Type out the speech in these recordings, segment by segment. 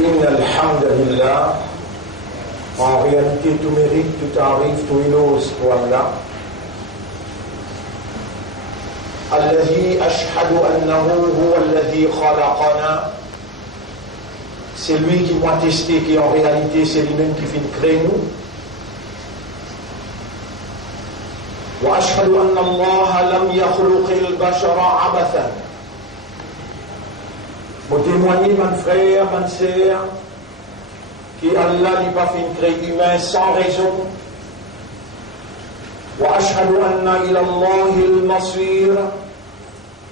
إن الحمد لله. En réalité, tout mérite, tout arrive, tout ilose pour Allah. الذي أشهد أنه هو الذي خلقنا. C'est lui qui m'a testé, qui en réalité c'est lui-même qui finit créer nous. وأشهد أن الله لم يخلق البشر عبثا. Pour témoigner, mon frère, mon sœur, que Allah n'a pas fait créer humain sans raison. وأشهد أن إلى الله المصير.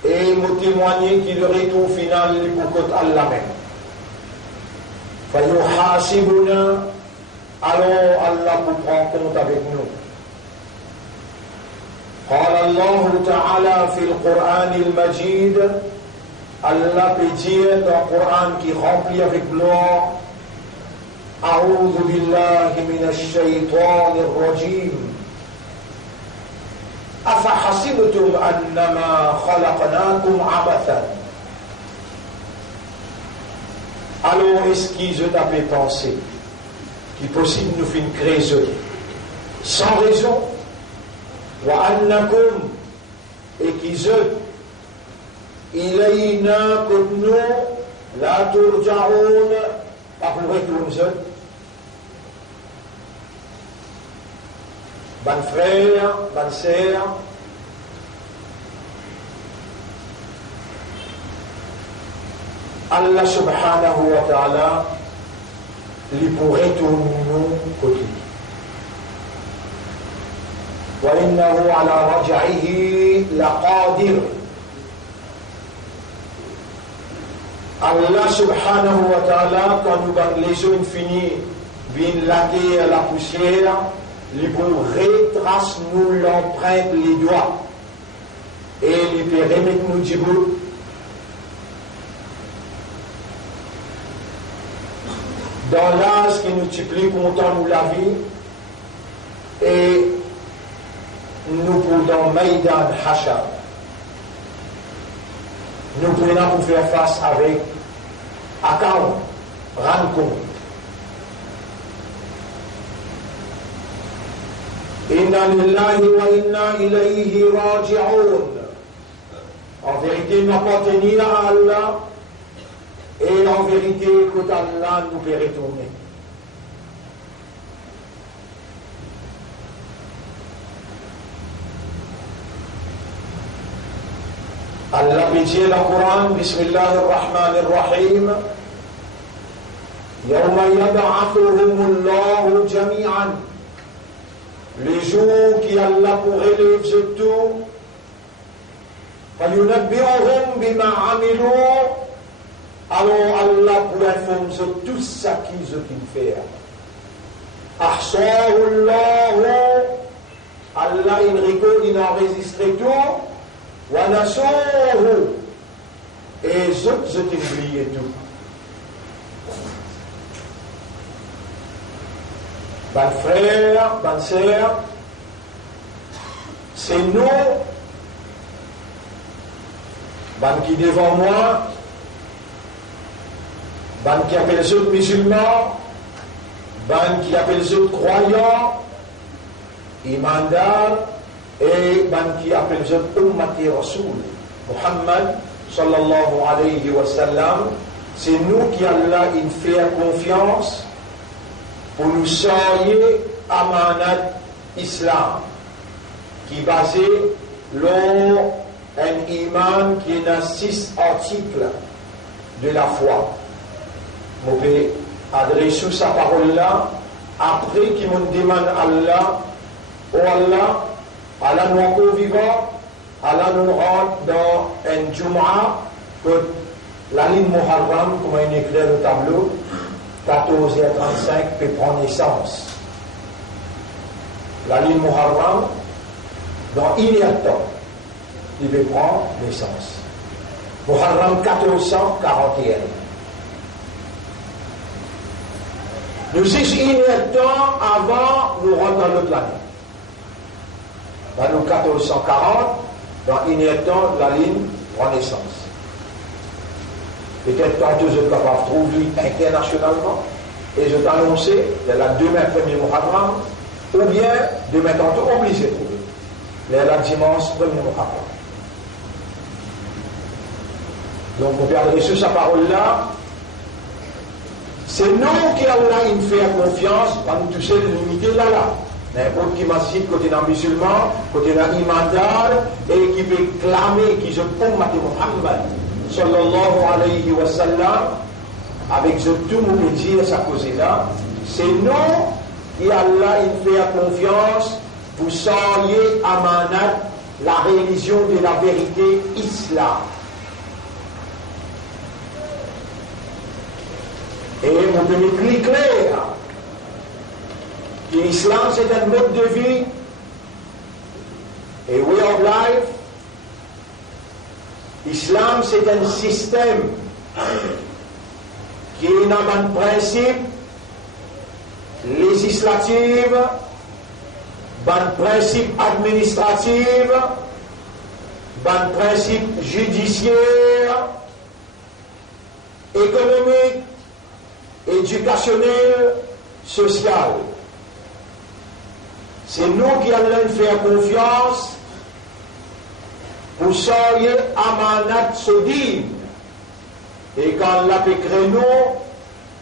Et me témoigner qu'il le retour final est pour côté Allah même. فيحاسبنا. Alors Allah vous prend compte avec nous. قال الله تعالى في القرآن المجيد. Allah peut dire dans le Coran qui remplit avec gloire. أعوذ بالله من الشيطان الرجيم. أفحسبتم أنما خلقناكم عبثا. Alors est-ce qu'ils ont tapé pensé qu'il est possible de nous faire créer sans raison, وأنكم et qu'ils ont إلينا que nous لا ترجعون pas pour retourner. Bon frère, bonne sœur, Allah subhanahu wa ta'ala lui pourrait tourner nous côté. وإنه على رجعه لقادر. Allah subhanahu wa ta'ala, quand nous avons les zones finies, viennent laquer la poussière, lui pour retrace nous l'empreinte les doigts et lui peut remettre nous du bout. Dans l'âge qui nous multiplie content nous la vie et nous pour dans Maïdan Hachar. Nous prenons pour faire face avec Akao, Ranko. Inna lillahi wa inna ilayhi raji'un. En vérité, nous appartenons à Allah et en vérité, que Allah nous fait retourner. Allah dit dans le Coran, Bismillahir Rahmanir Rahim, Yawma yab'athuhumullahu jami'an. Les jours qui Allah pour élève ce tout, فَيُنَبِّئُهُمْ بِمَا عَمِلُوا. Alors Allah pour informer tout ça qu'ils ont fait. أَحْصَاهُ اللَّهُ. Allah il rigole, il a enregistré tout. وَنَسُوهُ. Et les autres ont oublié tout. Bon frère, bonne sœur, c'est nous, bon qui devant moi, bon qui appelle les autres musulmans, bon qui appelle les autres croyants, imandar, et ben qui appelle les autres ummati rasoul, Muhammad sallallahu alayhi wa sallam. C'est nous qui Allah il fait confiance pour nous soigner amanat islam qui est basé sur un iman qui a 6 articles de la foi. Je vais adresser sa parole là après qu'il me demande Allah, oh Allah, Allah nous encore vivant, Allah nous rentre dans un Jum'a que la ligne Muharram, comme il écrit le tableau, 14h35 peut prendre naissance. La ligne Muharram, dans une heure de temps, il peut prendre naissance. Muharram 1441. Nous sommes une heure de temps avant nous rentrons dans l'autre année. Dans nous 1440, dans une heure de temps, la ligne prend naissance. peut-être tantôt je suis capable de trouver internationalement, et je t'ai annoncé, il y a la demain premier Muharram, ou bien demain tantôt obligé de trouver. Il y a la dimanche premier Muharram. Donc on peut adresser sa parole-là. C'est nous qui Allah nous fait confiance pour nous toucher les limites là. N'importe qui masjid côté d'un musulman, côté d'un imandar, et qui peut clamer qu'ils ont ummat Muhammad sallallahu alayhi wa sallam, avec ce tout le monde dire sa cause là, c'est nous qui Allah nous fait confiance pour saluer amanat la religion de la vérité islam. Et on peut mettre clair que l'islam c'est un mode de vie, a way of life. L'islam c'est un système qui a un principe législatif, un principe administratif, un principe judiciaire, économique, éducationnel, social. C'est nous qui allons faire confiance pour soyez amanat sodim. Et quand l'appelle nous,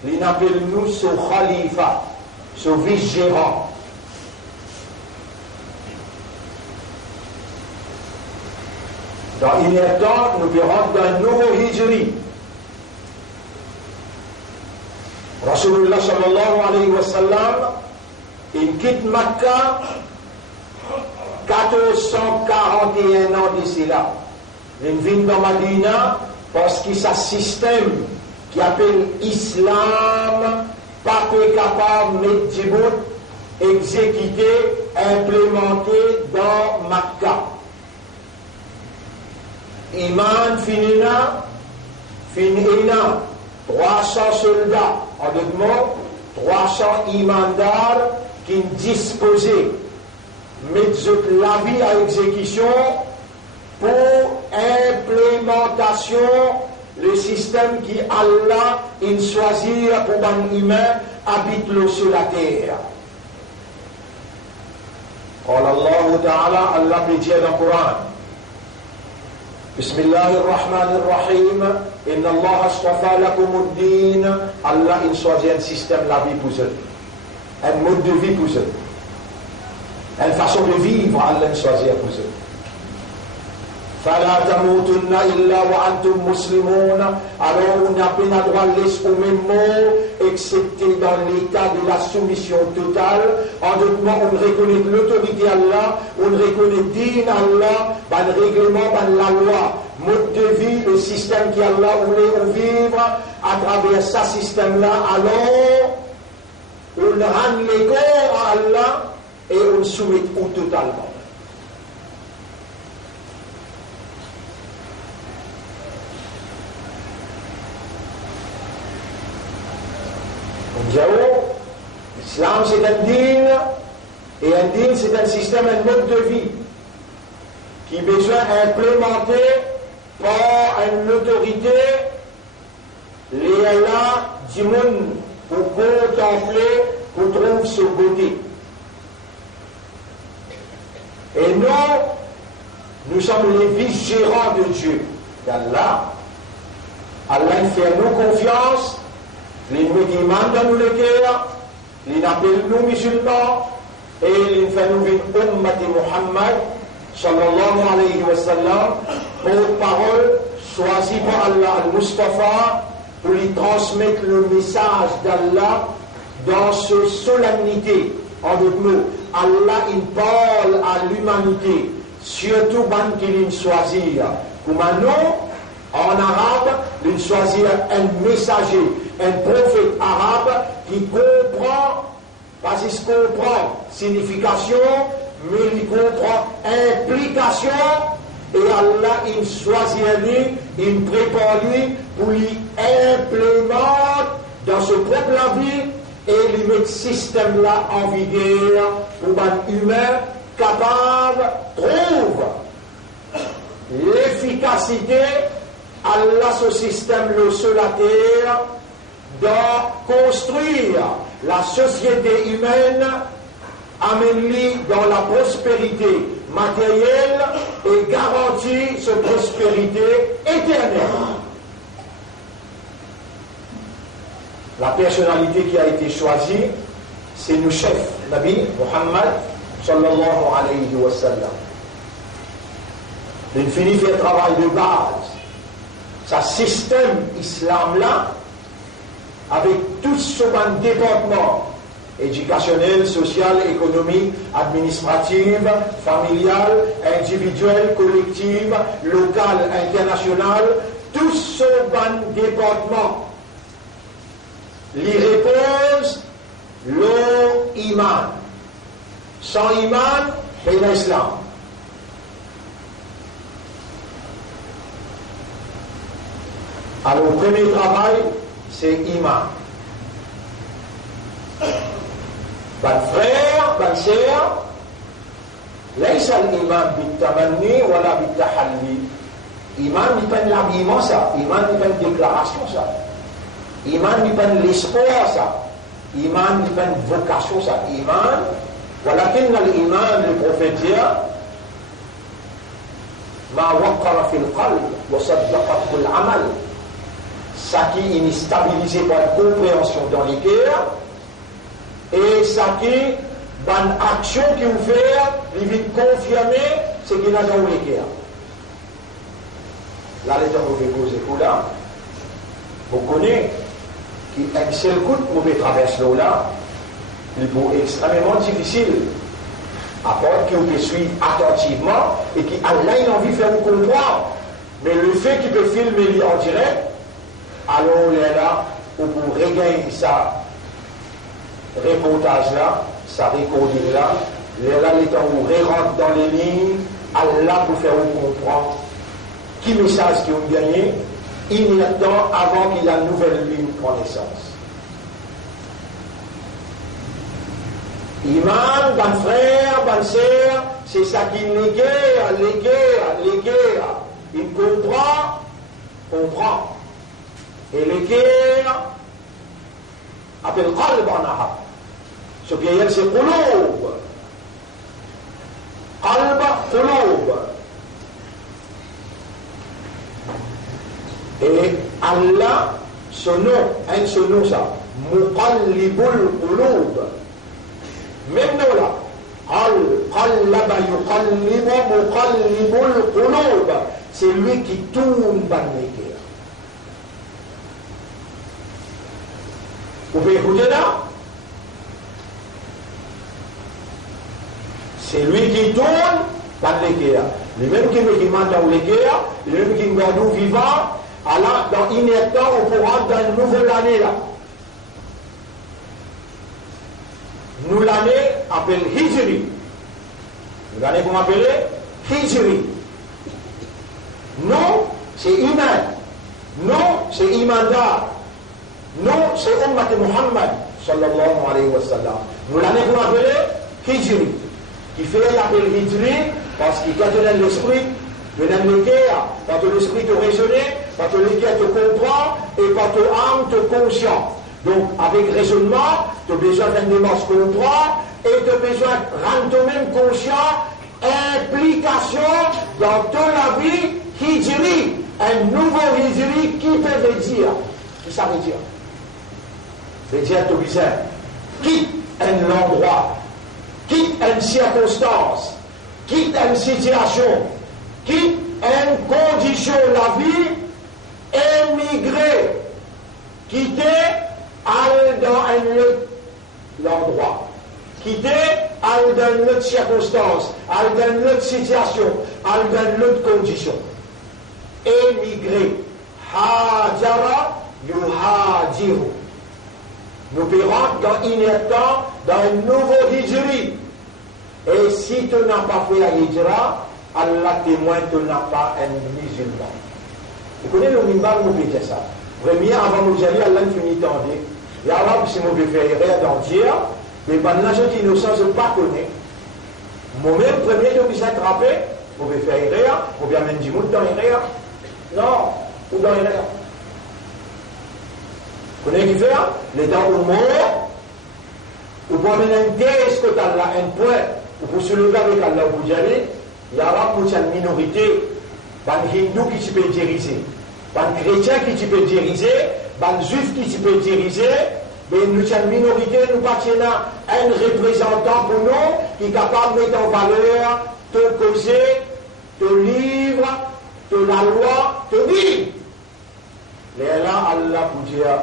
il appelle nous ce khalifa, ce vice-gérant. Dans un temps, nous verrons dans un nouveau hijri. Rasulullah sallallahu alayhi wa sallam, il quitte Makkah 1441 ans d'ici là. Il vient dans Madina parce qu'il y a un système qui appelle Islam, pas capable de mettre du bout, exécuter, implémenter dans Makkah. Iman finina, 300 soldats, en d'autres mots, 300 imandars qui disposaient, mettre la vie à exécution pour implémentation le système qui Allah il choisit pour un humain habite sur la terre. Allah Ta'ala, Allah peut dire dans le Coran, بسم الله الرحمن الرحيم إن الله اصطفى لكم الدين. Allah il choisit un système la vie pour eux, un mode de vie pour eux, une façon de vivre. Allah il choisit pour eux. فلا تموتن إلا وأنتم مسلمون. Alors on n'a pas le droit de laisser au même mot excepté dans l'état de la soumission totale. En d'autres mots, on reconnaît l'autorité Allah, on reconnaît din Allah, le règlement, la loi, mode de vie, le système qui Allah voulait vivre à travers ce système-là. Alors on rend les corps à Allah et on soumet tout totalement. L'islam c'est un din, et un din c'est un système, un mode de vie qui est besoin implémenté par une autorité, les là du monde pour contempler, pour trouver sa beauté. Et nous sommes les vice-gérants de Dieu, d'Allah. Allah fait nous confiance. Les musulmans dans le cœur, les appellent nous musulmans, et les fait nous vivre ummati Muhammad, sallallahu alayhi wa sallam, porte-parole, choisi par Allah al-Mustafa, pour lui transmettre le message d'Allah dans cette solennité. En d'autres mots, Allah il parle à l'humanité, surtout quand il choisit. Comme nous, en arabe, il choisit un messager, un prophète arabe qui comprend, pas qu'il comprend signification, mais il comprend implication, et Allah il choisit lui, il prépare lui pour lui implémenter dans ce propre vie et lui mettre ce système-là en vigueur pour un humain capable de trouver l'efficacité Allah, ce système, le sur la terre, doit construire la société humaine, amène-les dans la prospérité matérielle et garantit cette prospérité éternelle. La personnalité qui a été choisie, c'est le chef, Nabi Muhammad sallallahu alayhi wa sallam. Il finit faire travail de base. Ce système islam-là, avec tout ce département éducationnel, social, économique, administratif, familial, individuel, collectif, local, international, tout ce département lui repose l'iman. Sans iman, c'est l'islam. Alors, le premier travail, c'est iman. Ban frère, ban sœur, ليس الإيمان بالتمني ولا بالتحلي. Iman n'est pas l'habillement ça. Iman n'est pas une déclaration ça. Iman n'est pas l'espoir ça. Iman n'est pas une vocation ça. Iman, ولكن الإيمان le prophète dit ما وقر في القلب وصدقته العمل. Ça qui est stabilisé par une compréhension dans les cœurs et ça qui est une action qui vous fait il vite confirmer ce qu'il a dans les cœurs. Là, les gens vous fait causer pour là. Vous connaissez qu'un seul coup de mauvais traverse l'eau là, il est extrêmement difficile. À part que vous suivez attentivement et qui a envie de faire vous comprendre. Mais le fait qu'il peut filmer en direct, alors on est là pour regagner ça reportage là, ça recording là, là les temps où on rentre dans les lignes, Allah pour faire vous comprendre qui message qu'ils ont gagné, immédiatement avant qu'il y ait une nouvelle ligne de connaissance. Iman, ban frère, ban sœur, c'est ça qui les guerres. Il comprend. Et les guerres appellent qalb en arabe. Ce qui est c'est qulub. Qalb, qulub. Et Allah, ce nom ça, muqallibul qulub. Même nous là, qallaba yuqallibu muqallibul qulub. C'est lui qui tourne dans les cœurs. Vous pouvez écouter là? C'est lui qui tourne dans les cœurs. Lui-même qui mène dans les cœurs, lui-même qui nous garde vivants. Alors, dans un temps, on pourra dans une nouvelle année là. Nous l'année appelle Hijri. L'année qu'on appelle Hijri. Non, c'est Iman. Non, c'est Imandar. Non, c'est Ummat Muhammad sallallahu alayhi wa sallam. Nous l'année qu'on appelle Hijri. Qui fait l'appeler Hijri parce qu'il donne l'esprit, il donne le cœur, quand l'esprit te raisonne, quand le cœur te comprend et quand ton âme te conscient. Donc, avec raisonnement, tu as besoin d'un démarche comprendre et tu as besoin de rendre toi-même conscient, implication dans toute la vie, Hijri, un nouveau Hijri qui peut dire. Qui ça veut dire? Veut dire tu besoin, quitte un endroit, quitte une circonstance, quitte une situation, quitte une condition de la vie, émigrer, quitter, aller dans un autre endroit, quitter, aller dans une autre circonstance, aller dans une autre situation, aller dans une autre condition. Émigrer. Hajara yuhajiru. Nous pérons dans un temps, dans un nouveau hijri. Et si tu n'as pas fait la hijra, Allah témoin, tu n'as pas un musulman. Vous connaissez le minbar, vous pouvez dire ça. Premier, avant de nous dire, Allah finit tendé. Et alors, si vous pouvez faire rien d'entier, mais pendant gens qui innocents, je ne pas connaître. Moi-même, premier, je vous ai attrapé, vous pouvez faire rien, vous pouvez même dire, dans rien. Non, ou dans les nerfs. Vous connaissez qui fait? Les dents au mort, ou pour amener un test que tu as là, un point, ou pour se lever avec Allah, ou pour y aller, il y aura pour une minorité, des hindous qui se peut diriger, des chrétiens qui se peut diriger, des juifs qui se peut diriger, mais nous sommes une minorité, nous appartenons à un représentant pour nous qui est capable de mettre en valeur ton causé, ton livre, ton la loi, ton Bible. Mais là, Allah pour dire,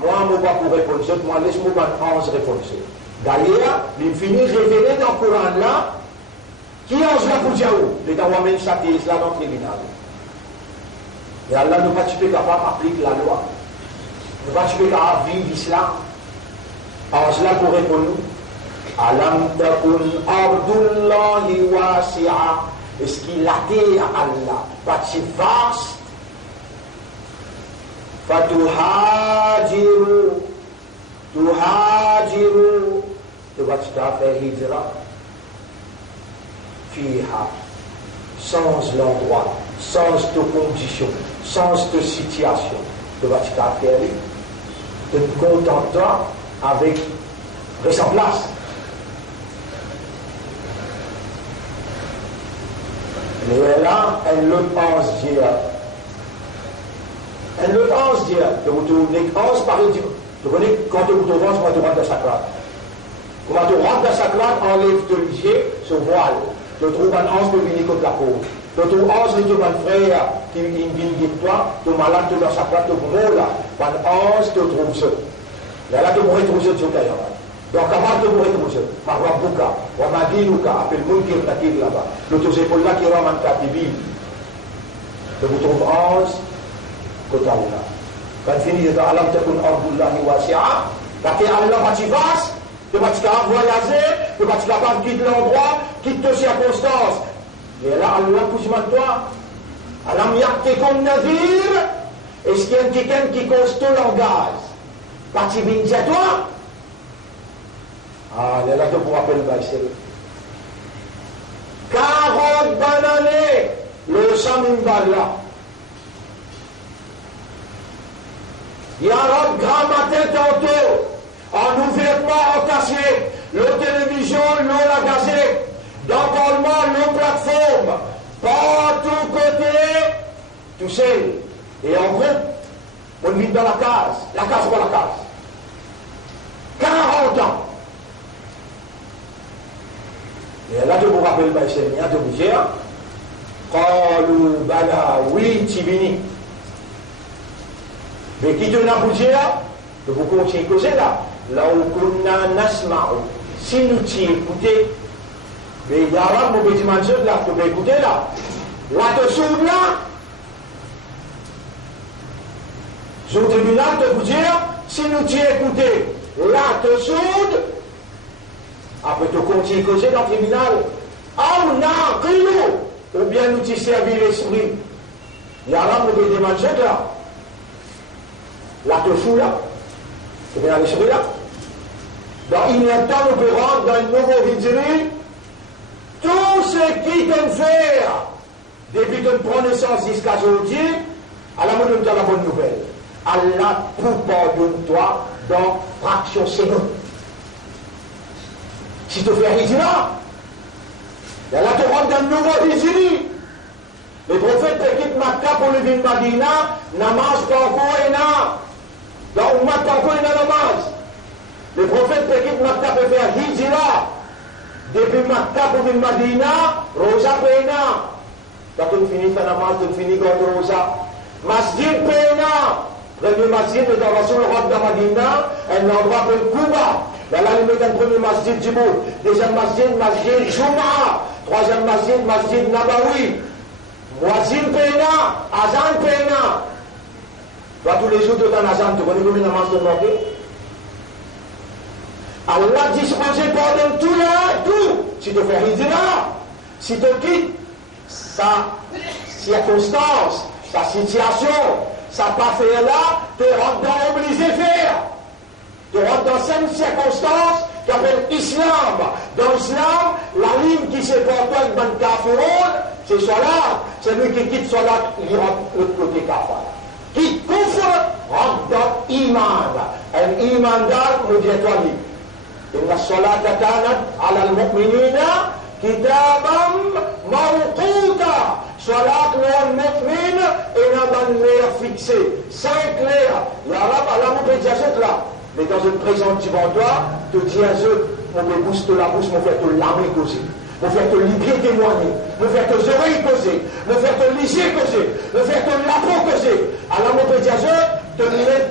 moi, je ne vais pas pour répondre, moi, laisse-moi pas 11 répondre. D'ailleurs, il finit révélé dans le Coran là, qui ange là pour dire où? Les gens même s'attise là dans le tribunal. Et Allah ne va pas capable d'appliquer la loi. Ne va pas capable de vivre l'islam. Ange là pour répondre. Alam takun ardullahi wasi'a. Est-ce qu'il a dit à Allah? Pas si vaste. Fatuhajiru. Tuhajiru. Tu vas faire hijra. Fiha. Sans l'endroit, sans de conditions, sans de situation. Tu vas faire. Tu te contentes avec sa place. Mais là, elle le pense dire. Elle le pense dire. Que vous tournez 11 par exemple. Tu connais quand tu te rentres, quand tu rentres dans sa classe. Quand tu rentres dans sa classe, enlève ton lieu, ce voile. Tu trouves un ange qui vient contre la peau. Tu trouves un ange qui trouve un frère qui vient de toi. Tu es malade, tu es dans sa classe, tu es gros là. Un ange, tu trouves ça. Et là, tu pourrais trouver ça d'ailleurs. Donc, avant de vous retrouver, par Rabbuka, Wamadinuka, appelle Moukir Nakir là-bas. L'autre épaule là qui ramène ta bibi. Tu vous trouves ange, côté Allah. Quand fini de Alam Takun Ardullahi Wasi'a, quand tu es Allah Mativas, tu vas te voyager, tu vas te capable de quitter l'endroit, quitte tes circonstances. Et là, Allah pousse toi. Alam Yaktikun Nadir, est-ce qu'il y a quelqu'un qui cause tout langage? Pas tu viens à toi? Ah, là, tu pourras appeler le baïsel. 40 bananes, le Samimba là. Il y a un grand matin tantôt, en ouvertement, en cassé, la télévision, la gazette, dans le Parlement, la plateforme, partout côté, tout seul. Et en groupe, on vit dans la case pour la case. 40 ans. Et là, je vous rappelle, il y a de vous dire, Qalu bala, oui, Tibini. Mais qui te l'a vous dire, de vous continuer à causer là. Là où kunna nasma'u. Si nous t'y écoutons, mais il y a un mauvais dimanche là, tu peux écouter là. Là, tu soudes là. Je vous tribunal de vous dire, si nous t'y écoutons, là, tu soudes. Après, tu continues à causer dans le tribunal. Oh non, ou bien nous t'y servir l'esprit. Il y a un mauvais dimanche là. Là, tu fous là. Tu viens à l'esprit là. Dans une temps, nous pouvons rentrer dans une nouvelle vidéo. Tout ce qui t'aime faire, depuis ton prendre naissance jusqu'à aujourd'hui, à la mode de la bonne nouvelle. Allah pour pardonne-toi dans fraction seconde. Si tu fais hijra, là tu rentres dans une nouvelle vidéo. Le prophète qui quitte Makkah pour le vin Madina, namaz pas encore et n'a. Donc, Makkah encore et n'a namaz. Le prophète qui quitte Makkah pour faire hijra. Depuis Makkah pour le Madina, Rosa Pena. Quand on finit faire namaz, on finit contre Rosa. Masjid Pena. Premier masjid est dans Rasul Rab de Madina, un endroit comme Kuba. Là, il met un premier masjid Djibout. Deuxième masjid, masjid Juma. Troisième masjid, masjid Nabawi. Moazin Pena, Azan Pena. Toi, tous les jours, tu es en Azan, tu connais combien de namaz de demandé? Allah dispose pardonne tout là, tout. Si tu fais hijra, si tu quittes sa circonstance, sa situation, sa pas faire là, tu rentres dans obligé de faire. Tu rentres dans cette circonstance qui s'appelle Islam. Dans l'Islam, la ligne qui sépare toi avec Ben Kafiroun, c'est Salat. C'est lui qui quitte Salat, il rentre de l'autre côté Kafar. Qui kufr rentre dans l'iman. Un iman d'âme, nous dit toi libre. Inna salata kanat ala al-mu'minina kitabam mawquta. Salat non mu'min et n'a pas l'air fixé. 5 l'air. L'arabe, Allah nous peut dire ça là. Mais dans une présence devant toi, te dis à eux, on me booste la bouche, on fait te l'armée causer. On fait te libérer témoigner. On fait te oreilles causer. On fait te liser causer. On fait te la peau causer. Alors on peut dire à eux, te mettre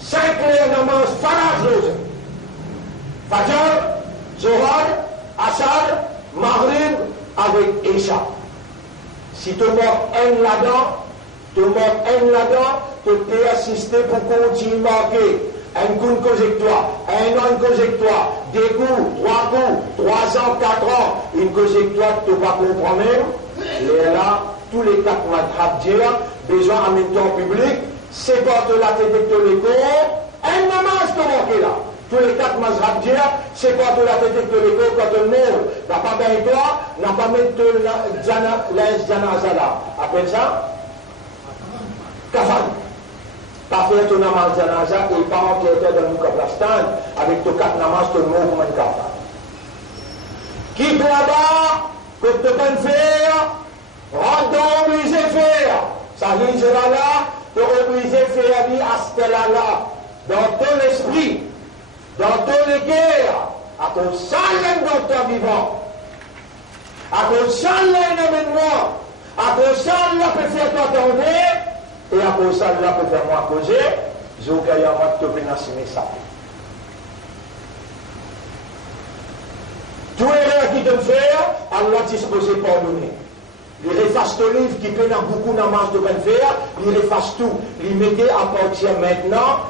5 l'air dans mon farage. Fajr, Zohar, Asar, Maghrib avec Isha. Si tu mords un là-dedans, tu peux assister pour continuer à marquer. Un coup de cause avec toi, un an de cause avec toi, 2 coups, 3 coups, 3 ans, 4 ans, une cause avec toi, tu ne vas pas comprendre même. Et là, tous les 4 mois de dire, besoin en même temps public, c'est pas de la tête de l'école, un namaz te manquer là. Tous les 4 mois de dire, c'est pas de la tête de l'école quand le monde n'a pas bien toi, n'a pas mis de l'janaza là. Après ça, kafan. Pas faire ton namaz janaza et pas entrer dans le Moukablastan avec ton 4 namaz, ton mot comme un kafan. Quitte là-bas, que tu peux faire, rentre dans obligé faire. Ça dit, là, tu es obligé faire à ce là, dans ton esprit, dans ton cœur, à ton salaire dans ton vivant, à ton salaire dans le moi, à ton salaire peut faire t'entendre, et à ton salaire peut faire moi causer, je vais gagner moi de te pénasiner ça. Tout erreur qui te fait, Allah disposé pardonner. Il efface ton livre qui peine beaucoup d'amants de faire, il efface tout. Il mettait à partir maintenant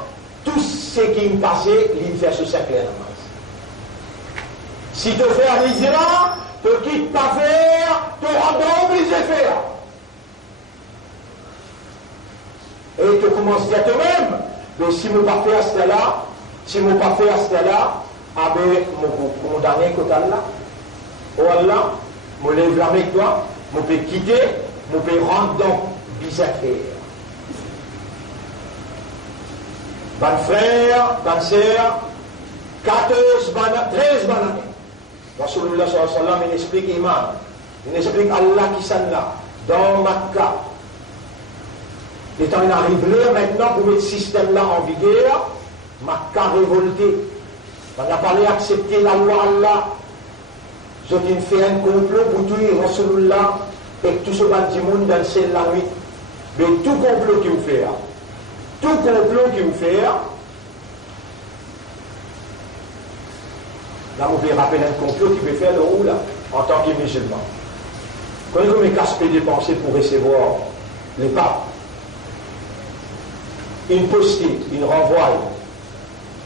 tout ce qui est passé, il fait ce cercle namaz. Si tu fais un Isra, tu quittes pas faire, tu rends obligé de faire. Et tu commences à dire toi-même, mais si je ne pas fait à ce là, si je ne pas fait à ce là, avec mon dernier côté là, oh Allah, je lève avec toi, je peux quitter, je peux rentrer dans bizarre. Ban frère, ban sœur, 13 bananes. Rasulullah sallallahu alayhi wa sallam, il explique Iman, il explique Allah qui s'en là, dans Makkah. Et quand il arrive là maintenant pour mettre ce système là en vigueur, Makkah révolté. On n'a pas accepté la loi Allah. Ils ont fait un complot pour tuer Rasulullah et tout ce bandit monde dans le ciel la nuit. Mais tout complot qu'il vous fait, là vous pouvez rappeler un complot qui peut faire le roux là, en tant que musulman. Quand vous me casse dépenser pour recevoir les papes, une postille, une renvoie,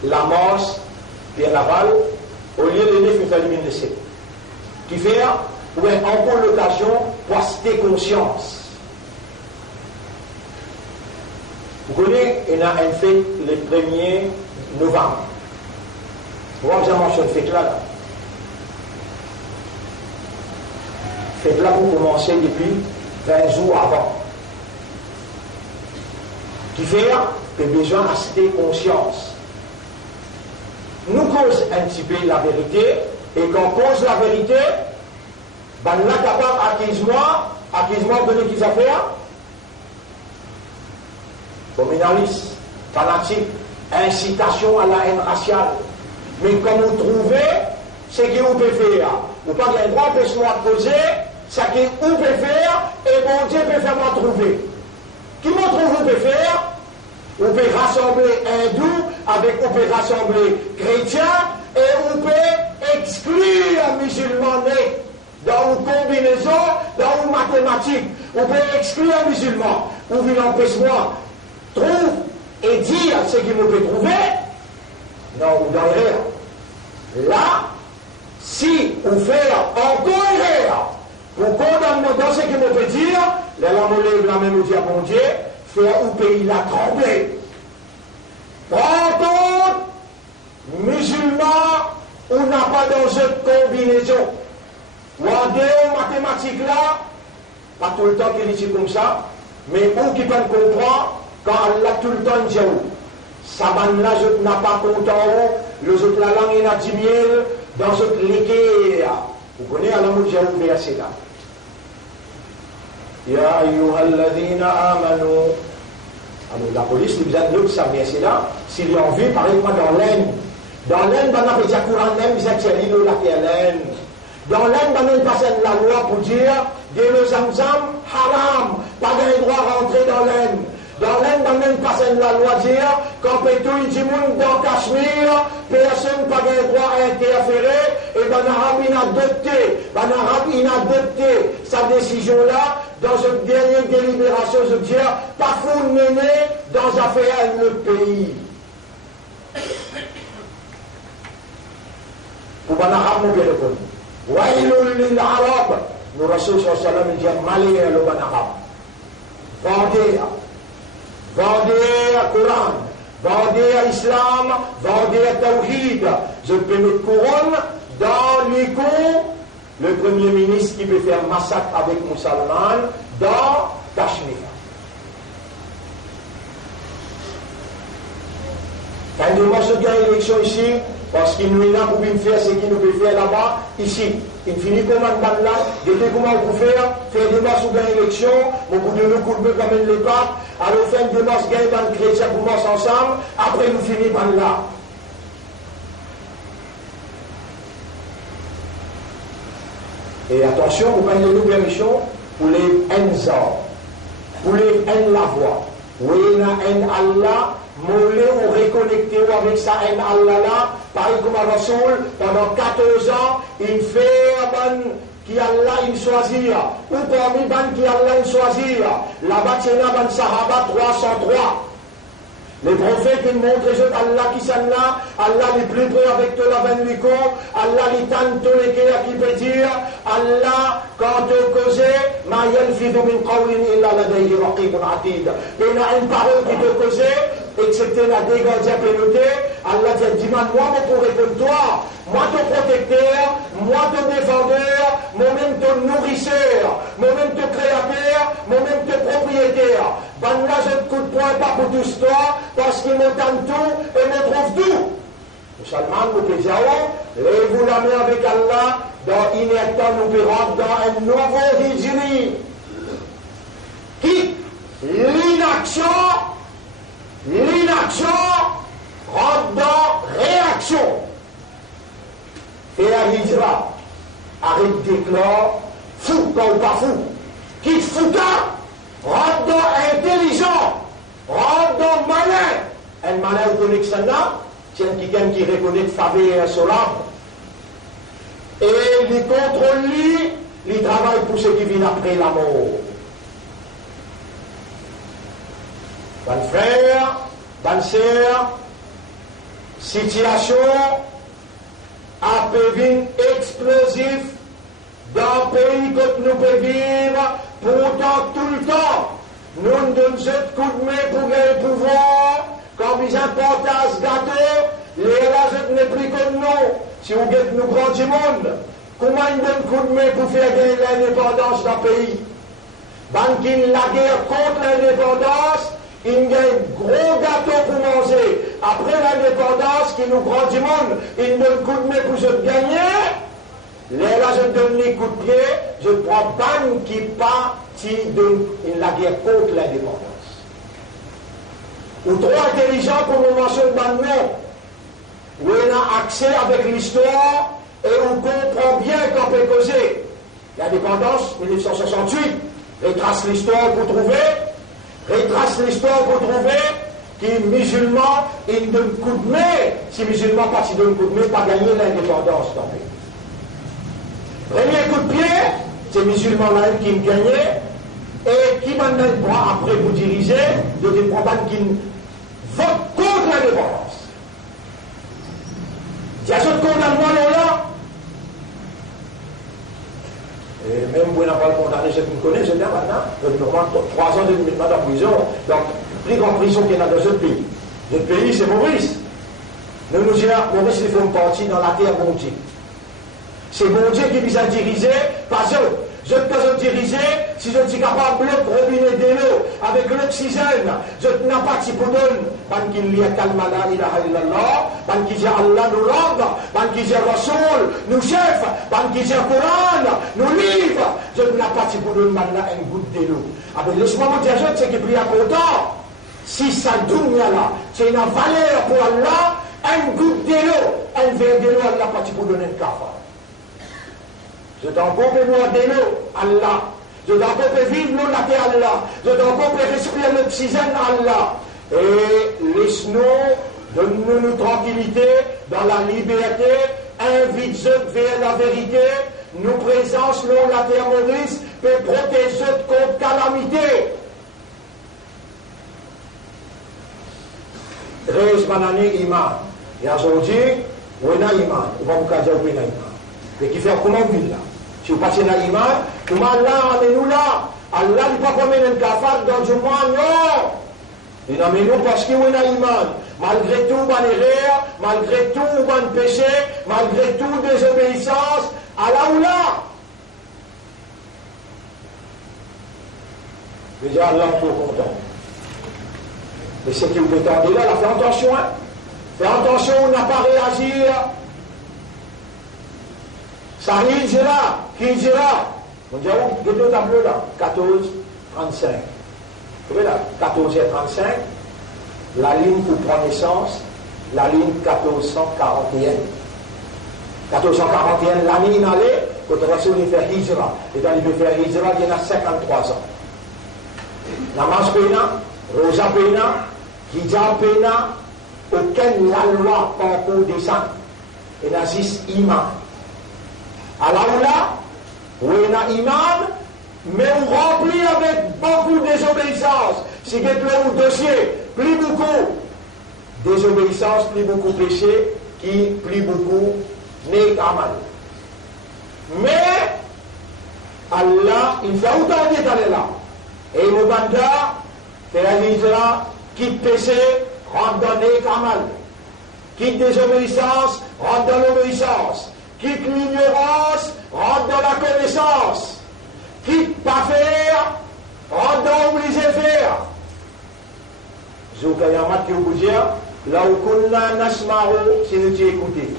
la masse, puis l'aval, au lieu de les faire éliminer le qui fait encore l'occasion pour acheter conscience. Vous connaissez, il y a un fête le 1er novembre. Vous avez mentionné cette fête là. Fête là pour commencer depuis 20 jours avant. Qui fait que besoin d'acheter conscience. Nous cause un petit peu la vérité, et quand on cause la vérité, ben là capable acquise-moi, donner qu'ils affaires. Communaliste, fanatique, incitation à la haine raciale. Mais comme vous trouvez, c'est que vous pouvez faire. Vous pas un droit empêche-moi de poser, c'est que vous pouvez faire, et bon Dieu peut faire moi trouver. Qui m'en trouve vous pouvez faire? Vous pouvez rassembler hindous avec vous pouvez rassembler chrétiens et vous pouvez exclure musulmans nés dans une combinaison, dans une mathématique. Vous pouvez exclure musulmans. Vous voulez empêcher-moi trouve et dire ce qu'il vous peut trouver. Non, vous n'avez rien. Là, si vous faites encore erreur, vous condamnez dans ce qu'il vous peut dire, les lames la même dire mon Dieu, faire au pays la trembler. Par contre, musulmans, on n'a pas dans cette combinaison. Ou en deux mathématiques là, pas tout le temps qu'il dit comme ça, mais où qui peuvent comprendre, quand Allah tout le temps dit, ça là, je n'ai pas content, les autres la langue il a 10 000, dans autres l'équerre. Vous connaissez Allah m'a dit verset là. Ya ayyuhalladhina amanu. Alors la police nous a dit ça verset là, s'il y a envie, par exemple dans l'aine. Dans l'aine, on a fait Coran l'aine, vous êtes l'île là qui est l'aine. Dans l'aine, on a passé la loi pour dire, le zamzam, haram, pas de droit à rentrer dans l'aine. Dans l'aine, on a passé la loi dire, quand Pétou dit dans Cachemire, personne n'a pas de droit à interférer, et Ben Arabe, il a adopté sa décision-là dans une dernière délibération, de dire, pas fou mener dans affaire le pays. Pour Ben Arabe, nous bien le connaître. Wailul lil Arab, le Rasul sallallahu alayhi wa sallam dit malheur le Ben Arabe. Vendez à Coran, vendez à Islam, vendez à Tawhid. Je peux mettre couronne dans les cours, le premier ministre qui peut faire massacre avec musulmans dans Cachemire. Quand nous avons gagné l'élection ici, parce qu'il nous a pour faire ce qu'il nous peut faire là-bas, ici. Il finit comme un ban là, depuis comment on peut faire des marches ou gagner l'élection, au bout de nous coup de comme les papes, alors faire des marches, gagner dans le chrétien pour marcher ensemble, après nous finit ban là. Et attention, vous prenez les permissions pour les enza, pour les en la voix. Oui, la en Allah. Moulé ou reconnecté avec sa haine Allah là, pareil comme un Rasoul, pendant 14 ans, il fait un qui Allah il choisit, ou parmi ban qui Allah il choisit. Là-bas, c'est là, ban Sahaba 303. Les prophètes, ils montrent les autres, Allah qui s'en là, Allah les plus près avec toi, la ben lico, Allah les tente les qui peut dire, Allah, quand tu causes, ma yalfidu min qawlin illa ladayhi raqibun atid. Il y a une parole qui te cause, excepté la dégage à pénoter, Allah dit, dis-moi, moi, pour répondre toi, moi ton protecteur, moi ton défendeur, moi-même ton nourrisseur, moi-même ton créateur, moi-même ton propriétaire. Ben là, je ne coûte point pas pour tout toi, parce qu'il m'entend tout et me trouve tout. Musulman, nous pouvons dire, lève-vous la main avec Allah, dans une état, nous pouvons rentrer dans un nouveau hijri. Quitte l'inaction rentre dans réaction. Et la hijra, arrête d'éclore, fou quand ou pas fou. Quitte fouta, rentre dans intelligent, rentre dans malin. Un malin vous connaissez ça là, c'est quelqu'un qui reconnaît faveur sur l'arbre. Et il contrôle lui, il travaille pour ceux qui viennent après la mort. Bonne frère, bonne sœur, situation a pu venir explosif dans le pays que nous pouvons vivre pourtant tout le temps. Nous nous donnons ce coup de main pour gagner le pouvoir, quand ils importent ce gâteau, les rajoutes n'est plus comme nous. Si vous êtes nous grands du monde, comment ils donnent coup de main pour faire gagner l'indépendance d'un pays? Banquin la guerre contre l'indépendance, il y a un gros gâteau pour manger. Après l'indépendance, qui nous grands du monde, ils donnent coup de main pour se gagner. Là, je donne les coups de pied, je prends ban qui partit de la guerre contre l'indépendance. Ou trop intelligent pour nous mentionner ban non. Où on a accès avec l'histoire et on comprend bien qu'on peut causer. L'indépendance, 1968, retrace l'histoire pour trouver. Retrace l'histoire pour trouver qui musulman, il donne coup de main. Si musulman pas si donne coup de main, pas gagner l'indépendance dans le pays. Premier coup de pied, c'est musulman là qui me gagnait et qui m'a donné le droit après vous diriger de des problèmes qui votent contre l'indépendance. Il y a ce condamnement là. Et même vous n'avez pas le condamné, je me connais, je dis maintenant, je me demande 3 ans de en prison, donc plus grande prison qu'il y en a dans ce pays. Le pays, c'est Maurice. Nous nous disons, Maurice, il fait une partie dans la terre, bon Dieu. C'est bon Dieu qui vous a dirigé, pas eux. Je peux diriger, si je suis capable de robinet de l'eau avec l'oxygène, je n'ai pas de poudon. Ban qui lia kalma la ilaha illallah, ban qui dit Allah nous rende, ban qui dit Rasoul nous chef, ban qui dit Coran nous livre. Je n'ai pas de poudon, maintenant une goutte de l'eau. Avec laisse-moi vous dire, c'est qui prie à content. Si ça dunya là, c'est une valeur pour Allah, une goutte de l'eau, un verre de l'eau, Allah pas pour donner un café. Je t'en peux boire de l'eau, Allah. Je t'en peux vivre l'eau, la terre, Allah. Je t'en peux respirer l'oxygène, Allah. Et laisse-nous, donne-nous tranquillité, dans la liberté, invite-nous vers la vérité, nous présence l'eau, la terre Maurice, peut protéger contre calamité. Rez manani iman. Et aujourd'hui, on a iman. On va vous dire on a iman. Mais qui fait comment vous là? Si vous passez dans l'iman, comment Allah amène-nous là? Allah n'est pas comme un cafard dans le monde, non! Il amène-nous parce qu'on a iman. Malgré tout, on erreur, malgré tout, on péché, malgré tout, désobéissance, Allah ou là! Déjà, Allah est trop content. Mais ce qui vous attendez là, faites attention, hein? Faites attention, on n'a pas réagi. Ça dira, qui dira? On dit, oh, deux tableaux là, 14, 35. Vous voyez là, 14 et 35, la ligne pour prendre naissance, la ligne 1441. 1441, l'année inhalée, quand on va faire Hijra. Et quand il veut faire Hijra, il y en a 53 ans. Namaz Pena, Rosa Pena, Hijab Pena, aucune la loi pas pour descendre. Et il y a 6 imams. Alors là, où il y a imam, mais on remplit avec beaucoup de désobéissance. Si vous avez un dossier, plus beaucoup désobéissance, plus beaucoup péché, qui plus beaucoup n'est pas mal. Mais Allah, il fait autant d'étaler là. Et le mandat, fait la hijra, quitte péché, rentre dans les kamal. Quitte désobéissance, rentre dans l'obéissance. Quitte l'ignorance, rentre dans la connaissance. Quitte pas faire, rentre dans obliger faire. Zoukayamat qui vous dit, là où kunna nasma'u, si nous t'y écoutez.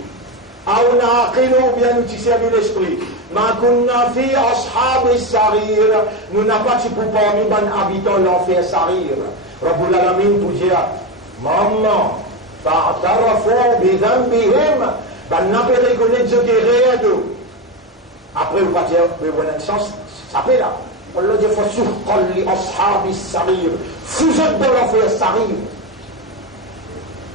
Aouna aqilou, bien nous t'y servir l'esprit. Ma kunna fi ashab sarir, nous n'a pas de pour parmi ban habitants l'enfer sarir. Rabbul Alamin pour dire, maman, fa'tarafou bidhanbihim, ben n'a pas reconnaître ce qui est réel. Après, vous partez, vous avez un sens, ça fait là. On l'a dit, il faut surprendre les ashab sarir. Vous êtes dans l'enfer sarir.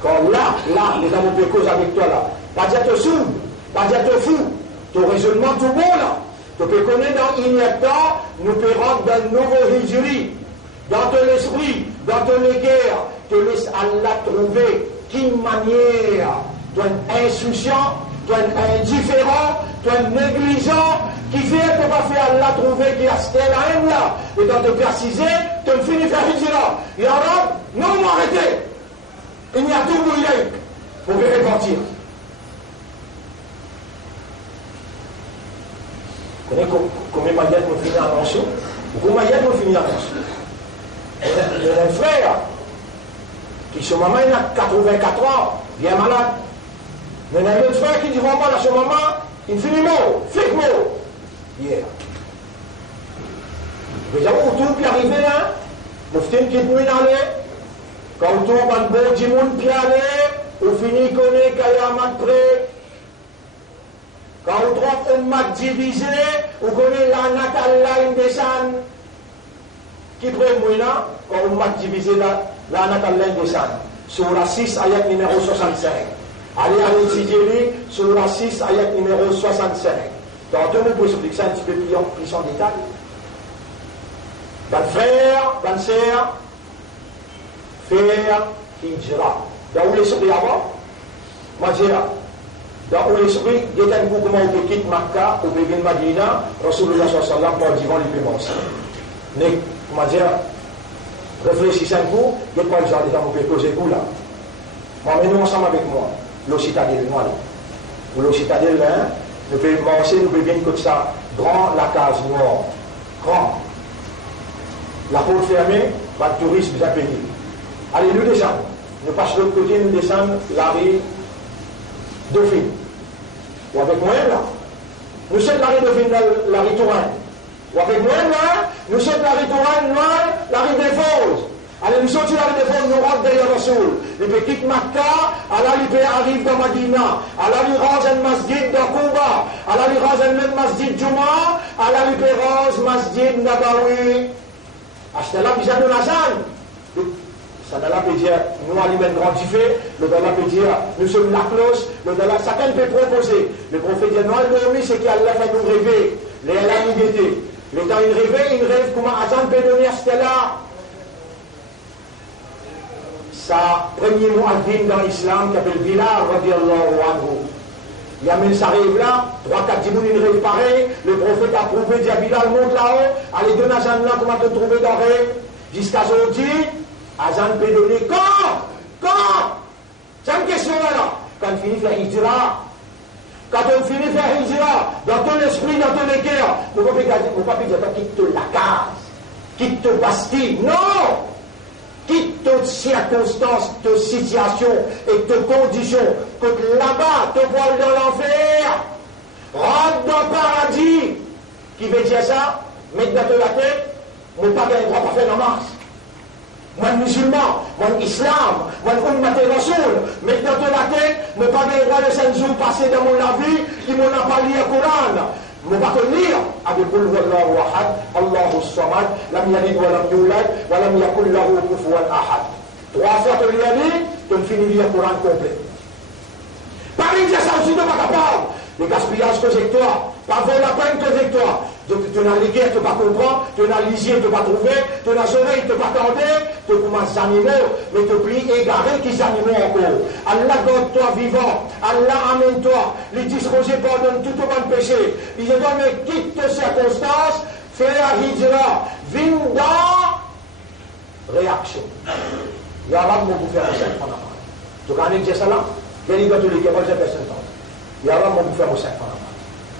Quand là, les amours de cause avec toi là, pas dire te sourd, pas dire te fou, ton raisonnement tout bon là. Tu peux connaître dans Ignacta, nous pouvons rentrer dans le nouveau hijri, dans ton esprit, dans ton guerre, te laisse Allah trouver quelle manière, toi insouciant, toi indifférent, toi négligent, qui fait que tu vas faire Allah trouver qui a ce là, là, et dans te préciser, tu me finis faire hijra. Et alors, non, arrêtez. Il y a tout mouillé pour vous repentir. Vous connaissez combien de manières nous finir en dessous? Beaucoup de manières nous finir en dessous. Il y a un frère qui, son maman, il a 84 ans, il est malade. Mais il y a un autre frère qui dit vraiment à son maman, il finit mort, fake mort. Hier. Vous savez où tout peut arriver là? Vous faites une petite nuit d'aller. Quand on tombe en bon du monde piané, on finit qu'on est qu'il y a un mat près. Quand on trouve un mat divisé, on connaît la natale line des sangs. Qui prend moi là? Quand on mat divisé la natale line des sangs. Sur la 6, ayat numéro 65. Allez étudier sur la 6, ayat numéro 65. Donc, tout le monde peut expliquer ça un petit peu plus en détail. Ban frère, ban sœur, faire hijra. Dans où l'esprit avant, moi je dis, dans où l'esprit, il y a un coup comment on peut quitter Makkah, on peut venir Madina, Rasulullah sallallahu pour divant les paiements. Mais, moi je dis, réfléchissez un coup, il y a pas de gens qui ont pu poser coup là. Moi, menez ensemble avec moi, le citadelle, moi là. Ou le citadelle là, Nous pouvons marcher, nous pouvons venir comme ça. Grand, la case noire. Grand. La porte fermée, le tourisme bien payé. Allez, nous descendons. Nous passons de l'autre côté, nous descendons la rue Dauphine. Ou avec moi là. Nous sommes la rue Dauphine, la rue Touraine. Ou avec moi là, nous sommes la rue Touraine, la rue des Fosses. Allez, nous sortons la rue des Fosses, nous rentrons derrière Rasoul. Et puis quitte Makka, Allah lui arrive dans Madina. Allah lui range un masjid dans Kouba. Allah lui range un même masjid Juma. Allah lui range masjid Nabawi. Acheter là, vous avez la zane. Ça n'a pas dire, nous allons même grandifier, le dollar peut dire, nous sommes la cloche, le dollar, chacun peut proposer. Le prophète dit, non, le c'est qu'Allah fait nous rêver, les Allah nous guetter. Le temps il rêve comment Azan peut donner à ce là. Ça, premier mot dans l'islam, qui s'appelle Bilal, radiallahu anhu. Il y a même ça rêve là, 3-4 dimoun, il rêve pareil, le prophète a prouvé, dit à Bilal, monte là-haut, allez, donne à Azan là, comment te trouver dans le rêve, jusqu'à aujourd'hui. Azan peut donner quand c'est une question là. Quand on finit de faire hijra, quand on finit de faire hijra, dans ton esprit, dans ton cœur, on ne peut pas dire quitte la case, quitte ton Bastille, non. Quitte toutes circonstances, toutes situations et toutes conditions, que là-bas, te voile dans l'enfer, rentre dans le paradis. Qui veut dire ça? Mettre dans la tête, mon pas le droit de faire la marche. Moi, musulman, moi, islam, moi, ummaté rasoul, maintenant de la tête, je ne pas le droit de 5 jours passés dans mon vie, qui m'ont pas lu le Coran. Je ne pas te lire avec Qul huwallahu ahad, Allahu samad, lam yalid wa lam yulad, wa lam yakul lahu kufuwan ahad. 3 fois te lire, tu me finis le Coran complet. Par exemple, ça aussi, tu n'es pas capable. Le gaspillage que j'ai que toi, pas vaut la peine que j'ai que toi. Tu n'as les guerres, tu ne pas comprendre, tu n'as lisier, tu ne pas trouver, tu n'as oreilles, tu ne pas tendre, tu commences animaux, mais tu pries égaré qu'ils animaux encore. Allah garde-toi vivant, Allah amène-toi, les disposés pardonne tout au bon péché. Il dit, mais quitte tes circonstances, fais la hijra, viens dans réaction. Il y a un mot pour faire ça. Tu connais dire ça là? Il y a des gens qui ont fait ça. Il y a un mot pour faire ça.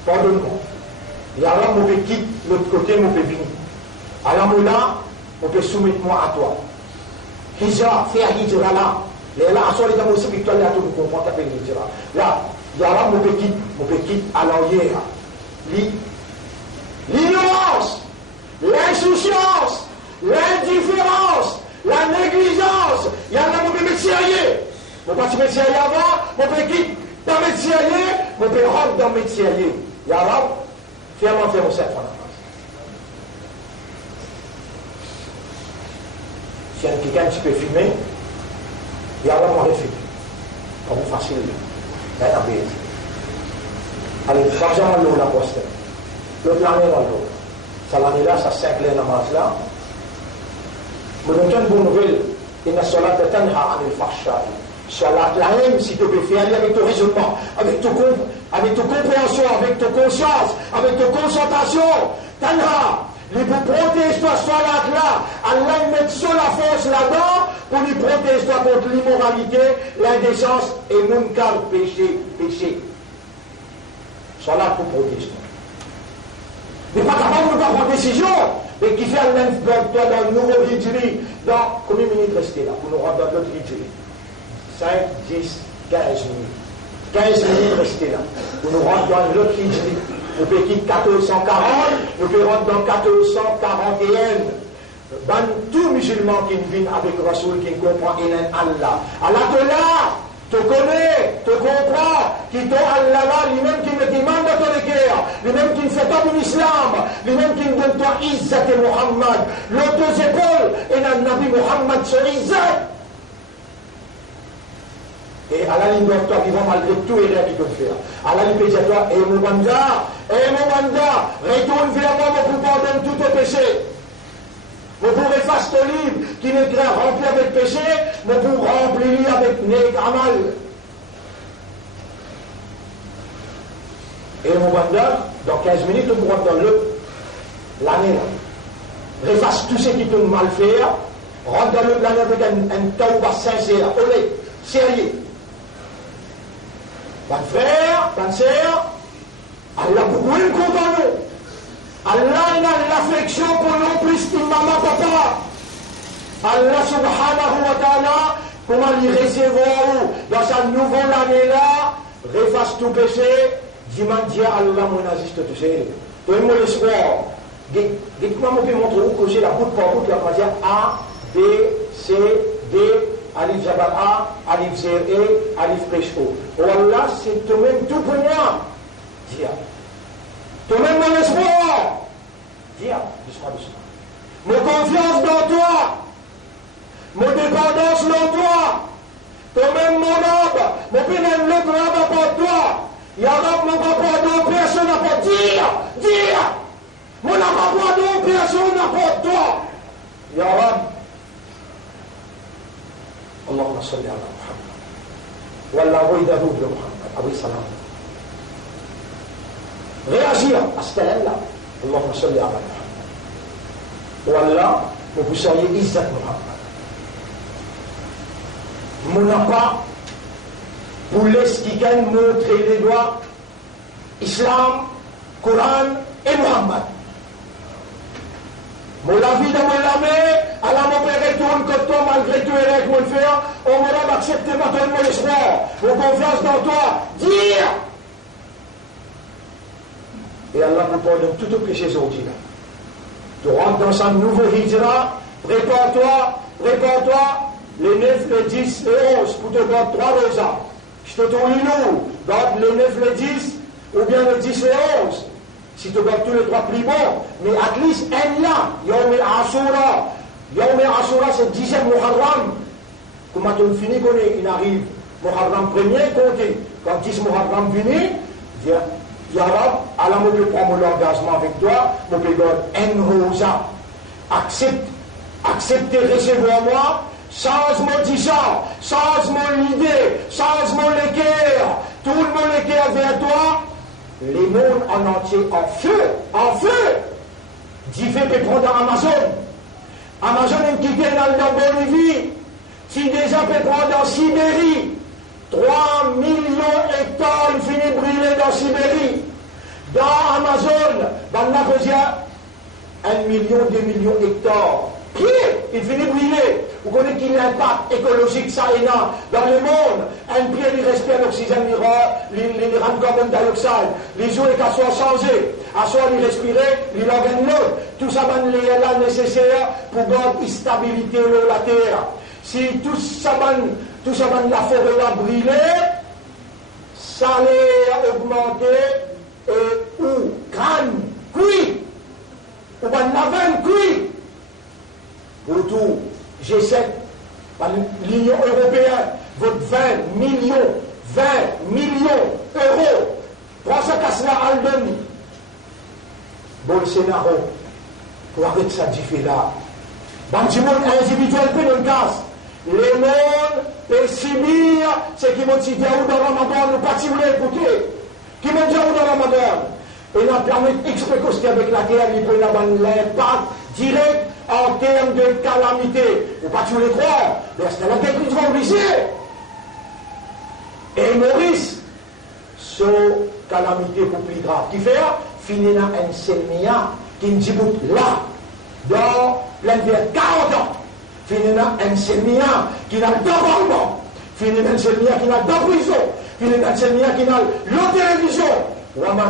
Pardonne-moi. Et alors, on peut quitter l'autre côté, on peut venir. Alors, là, on peut soumettre moi à toi. Hijra, faire hijra là. Et là, à ce moment-là, aussi, victoire, là, tout le monde comprend qu'appelle hijra. Là, on peut quitter à l'arrière. L'ignorance, l'insouciance, l'indifférence, la négligence. Il y en a, on peut mettre sérieux. On peut mettre sérieux avant, on peut quitter dans le mettre sérieux, on peut rentrer dans le mettre sérieux. Il y a là, Ferme-moi cette fois. Si quelqu'un qui peut filmer, il y a vraiment des films. Comme facile. Il y a un bête. Allez, l'argent à l'eau, la poste. L'autre l'année à l'eau. Ça l'année là, ça 5 l'année à là. Mais donc, une bonne nouvelle, il y a cela de tanha anil fahsha. Salat la haine, si tu peux faire avec ton raisonnement, avec ton compréhension, avec ton conscience, avec ton concentration. Tanha, il vous protège-toi, salat là. Allah met sur la force là-dedans pour lui protéger-toi contre l'immoralité, l'indécence et munkar, péché. Salat pour protéger-toi. Mais pas capable de prendre décision, mais qui fait même dans le nouveau hijri, dans combien de minutes rester là, pour nous rendre dans notre hijri. 5, 10, 15 minutes. 15 minutes rester là. Pour nous rendre dans l'autre hijri. Nous pouvons quitter 1440, nous pouvons rentrer dans 1441. Ben, tout musulman qui vit avec Rasoul, qui comprend Allah. Allah te l'a, te connaît, te comprend, qui te Allah là, lui-même qui me demande de ton cœur, lui-même qui ne fait pas mon islam, lui-même qui me donne toi Izzat et Muhammad. Les 2 épaules, et le Nabi Muhammad sur Izzat. Et Allah il doit toi vivant malgré tout et rien qu'il peut faire. Allah il peut dire toi, mon banda, retourne vers moi pour pardonner tous tes péchés. Mon pour effacer ton livre qui n'est que rempli avec péché, mon pour remplir avec négamal. Et mon banda, dans 15 minutes, on pourra dans l'année là. Efface tout ce qui peut mal faire, rentre dans l'année avec un tauba sincère, honnête, sérieux. Bonne frère, bonne sœur, Allah beaucoup est content nous. Allah a l'affection pour nous plus que maman, papa. Allah subhanahu wa ta'ala, comment il recevoir dans sa nouvelle année-là, refasse tout péché, dimanche Allah mon assiste tout seul. Tout le monde l'espoir. Dites-moi, je peux montrer où que j'ai la bout par bout, la matière A, B, C, D, Alif Jabal A, Alif Zer E, Alif Resh O. Allah, c'est toi-même tout pour moi. Dis, toi-même mon espoir. Dis, doucement, doucement. Mon confiance dans toi. Mon dépendance dans toi. Toi-même mon âme. Mon pénètre l'autre âme pour toi. Yarab, mon papa, non, personne n'a pas dire. Mon papa, non, personne n'a pas toi. Yarab. Allahumma salli ala Muhammad. Wallah, waidahu bi Muhammad. Alayhi salam. Réagir à ce temps-là. Allahumma salli ala Muhammad. Wallah, vous soyez Izzat Muhammad. Mon pas pour laisser quelqu'un montrer les doigts Islam, Coran et Muhammad. Mon la vie de mon lamé, à la mon père retourne que toi, malgré tout, et avec mon frère, on m'aura accepté maintenant mon espoir, mon confiance dans toi. Dire! Et Allah vous pardonne tout le péché aujourd'hui. Tu rentres dans un nouveau hijra, prépare-toi, les 9, les 10, les 11, pour te garder 3 rosas. Je te tourne nous, garde les 9, les 10, ou bien les 10, les 11. Si tu gardes tous les 3 plus bons, mais at least un là, Yawm al-Ashura. Yawm al-Ashura, c'est 10e Muharram. Comment tu finis qu'on il arrive Muharram premier, compté. Quand 10 Muharram finit, dis, Ya Rab, Allah me peut prendre l'engagement avec toi, me peut garder un rosa. Accepte de recevoir moi. Change mon disant, change mon idée, change mon cœur, tout le monde cœur vers toi, les mondes en entier en feu. Dieu peut prendre Amazon. Amazon est quitté dans Bolivie, si déjà peut prendre en Sibérie, 3 millions d'hectares, il finit brûler dans Sibérie. Dans Amazon, dans la Rosia, 1 million, 2 millions d'hectares. Il finit brûler. Vous connaissez qu'il y a un impact écologique, ça et là, dans le monde. Un pied, il respire l'oxygène, il rend carbone dioxyde. Les eaux et qu'à soit changées. À soit il respirer, il organe l'autre. Tout ça va là nécessaire pour garder stabilité de la terre. Si tout ça va la forêt va brûler, ça allait augmenter et ou crâne cuit. Ou va la veine cuit. Pour tout, G7, l'Union européenne, votre 20 millions d'euros, pour ça qu'à cela, Aldoni, Bolsonaro, pour arrêter ça diffé là. Dans le monde individuel, peu de casse. Les mondes peut subir ce qui m'ont dit dans le Ramadan, nous pas si vous l'écouter. Qui m'ont dit dans le Ramadan. Et la planète X-Précosté avec la guerre, il peut avoir l'impact direct en termes de calamité. Vous ne pas tous les croire, mais c'est la guerre qui va obliger. Et Maurice, son calamité pour plus grave. Qui fait, finir dans un selmia qui me dit là, dans plein de 40 ans. Finir dans un selmia qui n'a pas d'environnement. Finir dans un selmia qui n'a pas de prison. Finir dans un selmia qui n'a pas de télévision. Nous n'avons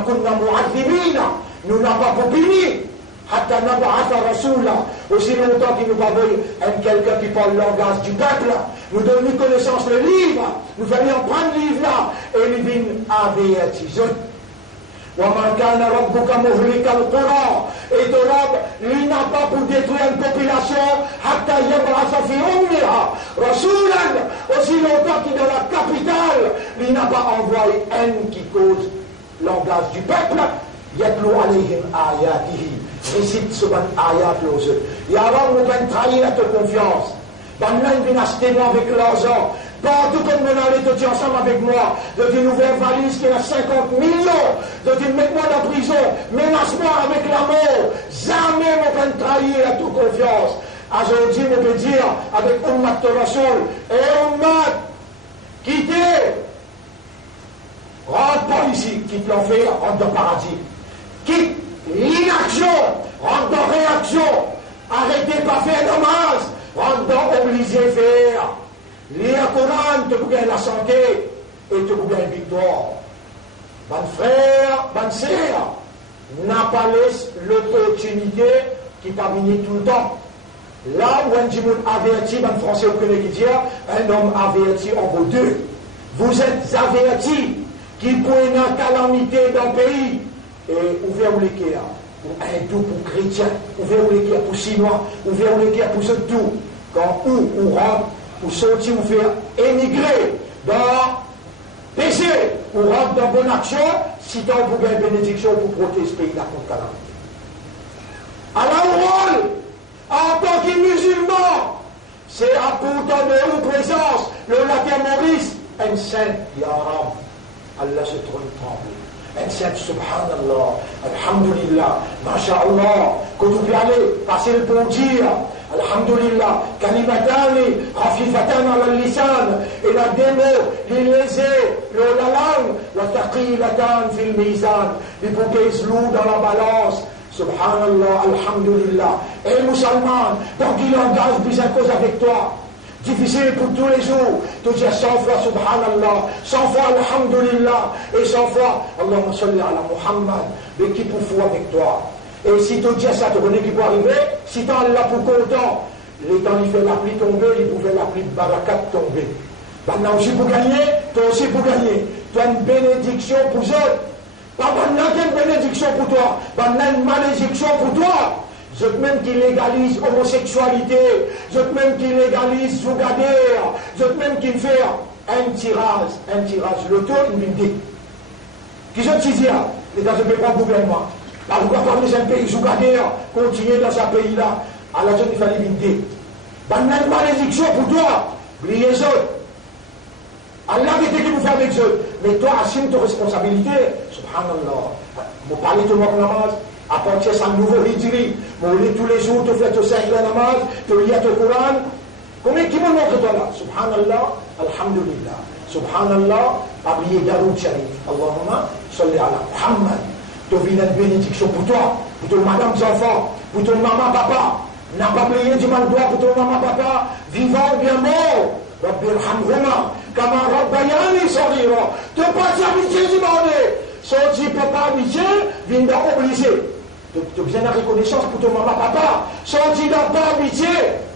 pas pour punir. Aussi longtemps qu'il nous parle quelqu'un qui parle le langage du peuple, nous donnons connaissance le livre, nous allions prendre le livre là et nous venons avertir. Et ton Rab, il n'a pas pour détruire une population, aussi longtemps qu'il est dans la capitale, il n'a pas envoyé un qui cause le langage du peuple. Yatlu alayhim ayatihi. Récite ce bon ayat aux autres. Et alors, nous allons trahir ta confiance. Dans l'un, ils viennent acheter moi avec l'argent. Partout comme nous allons te dire ensemble avec moi, de dire une ouvrir valise qui a 50 millions, de dire mets-moi dans la prison, menace-moi avec la mort. Jamais nous allons trahir à toute confiance. Aujourd'hui, on peut dire avec Ummat Rasoul et Ummat, quittez, rentre pas ici. quitte l'enfer, rentre dans le paradis. Quitte l'inaction, rentre dans réaction. Arrêtez pas faire namaz, rentre dans obligé faire. Lire le Coran, te bouger la santé et te bouger la victoire. Bon frère, bonne sœur, n'a pas laissé l'opportunité qui t'a venu tout le temps. Là où un djimoun averti, en français vous connaissez qui dit, un homme averti en vaut deux. Vous êtes avertis qui pour une calamité dans le pays. Et ouvrez-vous les cœurs. Pour hindou, pour chrétien, ouvrez-vous les cœurs pour chinois, ouvrez-vous les cœurs pour ce tout. Quand ou rentre, ou sortir, ou faire émigrer dans péché, ou rentre dans bonne action, si tant vous avez une bénédiction pour protéger ce pays là contre calamité. Alors, rôle, en tant que musulman, c'est à pourtant de vous présence, le latin Maurice, un saint, ya Rab, Allah se trône tremble. Un saint, subhanallah, alhamdulillah, masha'Allah, quand vous pouvez aller, passer le bon dire, alhamdulillah, kalimatani, khafifatan ala lisan, et la démo, l'ilésé, la langue, wa taqilatan fil mizan, les bouquets lourds dans la balance, subhanallah, alhamdulillah, et musulman, donc il engage plus une cause avec toi. Difficile pour tous les jours, de dire 100 fois subhanallah, 100 fois alhamdulillah, et 100 fois Allahumma salli ala Muhammad, mais qui pour fou avec toi. Et si tu dis ça, tu connais qui peut arriver, si tu es là pour content, les temps il fait la pluie tomber, il pouvait la pluie de barakat tomber. Maintenant aussi pour gagner, toi aussi pour gagner. Tu as une bénédiction pour eux. Pas maintenant qu'il y a une bénédiction pour toi, maintenant une malédiction pour toi. Je même qui légalise homosexualité, je même qui légalise zougadère, je même qui fait un tirage, le tour, une bindé. Qui je te dis, les gars, je ne peux pas gouvernement. Là, vous pouvez parler d'un pays zougadère, continuer dans ce pays-là, à la zone, il fallait bindé. Maintenant, une malédiction pour toi, oubliez les autres. Allah a été qui vous fait avec eux. Mais toi, assume tes responsabilités. Subhanallah. Vous parlez tout le monde namaz. À partir de ce nouveau hijri, vous lit tous les jours, tu fais tout ça, la namaz, tu lis le Coran. Combien qui me montre toi là? Subhanallah, alhamdulillah. Subhanallah, oubliez Daroud Sharif. Allahumma salli ala Muhammad. Tu vis une bénédiction pour toi, pour ton madame, tes enfants, pour ton maman, papa. N'a pas oublié du mal droit pour ton maman, papa, vivant ou bien mort. Rabbi irhamhuma, kama rabbayani saghira. Tu pas d'amitié du monde. Sorti papa amitié, vient d'obliger. Tu as besoin de reconnaissance pour ton maman, papa. Sorti dans ta amitié,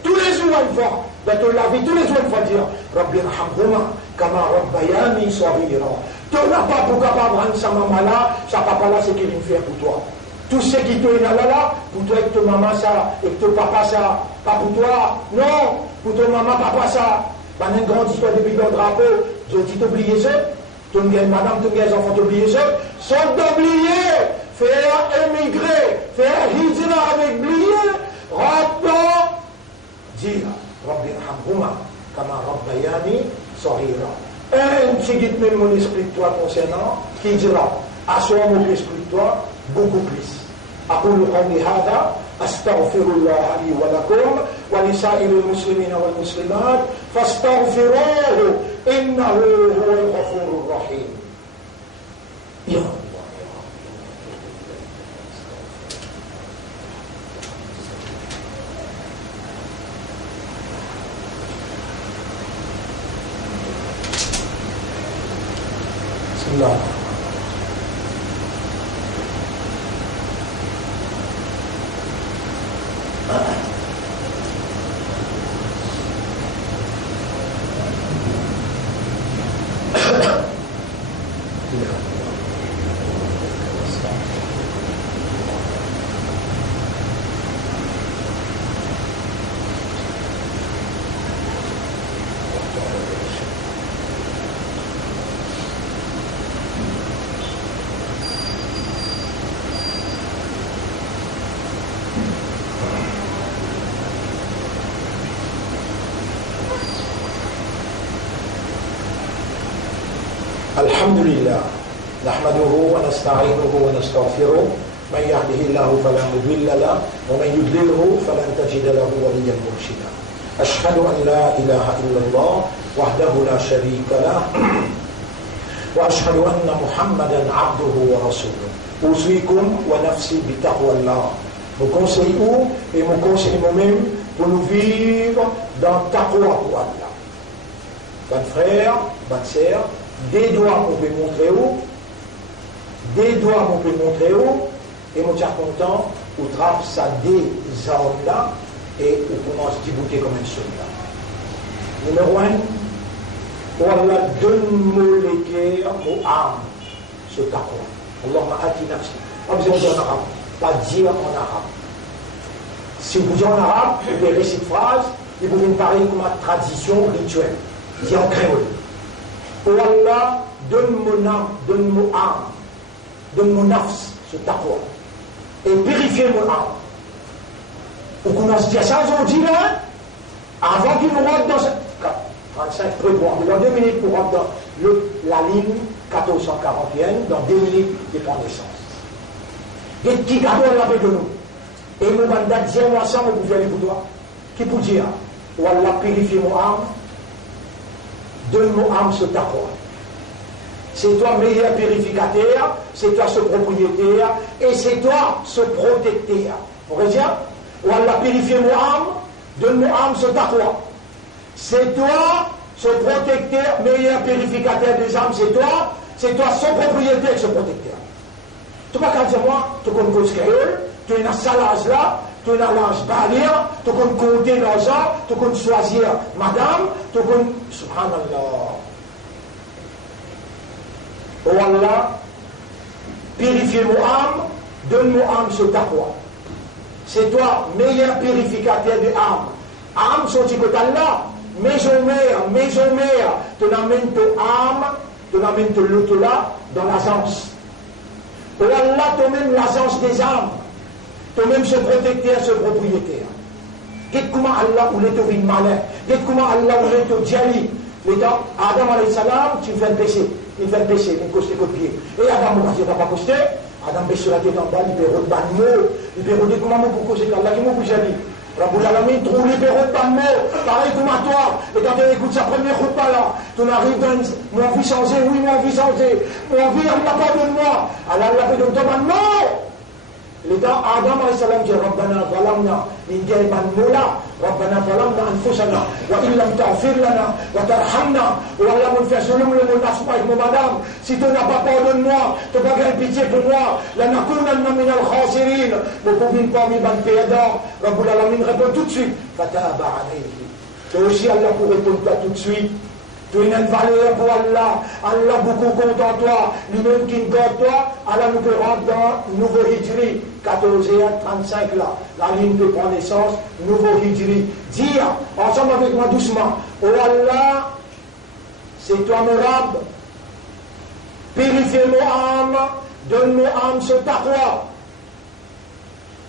tous les jours une fois. Dans ton laver, tous les jours une fois dire Rabbi irhamhuma, kama rabbayani saghira. Tu n'as pas pour capable rendre sa maman là, sa papa là, c'est qu'il vient faire pour toi. Tout ce qui te est là, pour toi et ton maman ça, et ton papa ça, pas pour toi, non, pour ton maman, papa ça. Dans une grande histoire depuis le drapeau, je dis t'oublier ça, ton gars, madame, ton gars, les enfants t'oublier ça, sont d'oublier, faire émigrer, faire hijra avec oublier, rentre, dire, Rabbi irhamhuma, kama rabbayani saghira. Un petit guide même mon esprit de toi concernant, qui dira, assois mon esprit de toi, beaucoup plus. أقول قولي هذا أستغفر الله لي ولكم ولسائر المسلمين والمسلمات فاستغفروه إنه هو الغفور الرحيم. يا الله يا بسم الله. الحمد لله نحمده ونستعينه ونستغفره من يهده الله فلا مضل له ومن يضلله فلن تجد له وليا مرشدا أشهد أن لا إله إلا الله وحده لا شريك له وأشهد أن محمدا عبده ورسوله أوصيكم ونفسي بتقوى الله. Nous conseillons et nous conseillons nous-mêmes pour nous vivre dans taqwa pour Allah. Bonne frère, bonne sœur, des doigts on peut montrer où, des doigts on peut montrer où, et mon cher content, on trappe ça des armes là, et on commence à débouter comme un soldat. Numéro 1, oh Allah, donne-moi les guerres aux armes, ce taqwa. Allahumma ati nafsi. Pas besoin de dire en arabe, pas dire en arabe. Si vous dites en arabe, vous pouvez réciter cette phrase, et vous pouvez me parler comme une tradition rituelle. Dis en créole. Oh Allah, donne-moi âme, donne-moi âme, donne-moi nafs, ce taqwa. Et purifiez mon âme. Vous commencez à dire ça aujourd'hui là, avant qu'il nous rentre dans ce. 35 prévoit. Dans 2 minutes pour rentrer dans la ligne 1441, dans 2 minutes, il prend naissance. Et qui garde avec de nous. Et mon mandat, dis-moi ça, vous pouvez aller pour toi. Qui peut dire, ou Allah purifie mon âme, donne mon âme ce taqwa. C'est toi meilleur purificateur, c'est toi ce propriétaire, et c'est toi ce protecteur. Vous voyez bien? Ou Allah purifie mon âme, donne mon âme ce taqwa. C'est toi ce protecteur, meilleur purificateur des âmes, c'est toi ce propriétaire, ce protecteur. Tu ne peux pas dire moi, tu connais cause créole, tu as un salage là, tu as un linge barrière, tu connais compter l'argent, tu connais choisir madame, tu connais. Subhanallah. Oh Allah, purifie mon âme, donne mon âme ce taqwa. C'est toi, meilleur purificateur des âmes. Âme, sorti que Allah, maison mère, tu n'amènes ton âme, tu n'amènes ton l'autre là, dans l'agence. Oh Allah, tu même l'agence des âmes, tu même ce protecteur, ce propriétaire. Qu'est-ce comment Allah ou l'est au malin, qu'est-ce comment Allah ou l'est au diali. Adam alayhi salam, tu fais le péché, il fait le péché, il coste les pieds. Et Adam, il n'a pas costé, Adam baisse la tête en bas, il peut redire des mots, il peut redire comment on peut causer Allah, qui m'a dit jali. Rabbul Alamin trouve les perrots de mots, pareil comme à toi. Et quand tu écoutes sa première khutbah là, tu arrives dans mon vie changé, oui, mon vie changé, mon vie, Allah pardonne-moi. Allah fait de toi, non. Les temps, Adam alayhi salam dit Rabbana zalamna min jayban moula, Rabbana zalamna anfusana, wa illam ta'fir lana, wa tarhamna, wa Allah mon fait zulum le mon nafs avec mon madame. Si tu n'as pas pardonne-moi, tu n'as pas gagné pitié pour moi, la nakunanna min al-khasirin, vous pouvez pas m'y ban perdant. Rabbul Alamin répond tout de suite, fataba alayhi. C'est aussi Allah pour répondre toi tout de suite. Tu as une valeur pour Allah. Allah beaucoup compte en toi. Lui-même qui garde toi. Allah nous peut rentrer dans Nouveau Hijri. 14 et 35 là. La ligne peut prendre naissance. Nouveau Hijri. Dire ensemble avec moi doucement. Oh Allah, c'est toi mon Rab. Purifie mon âme. Donne mon âme ce taqwa.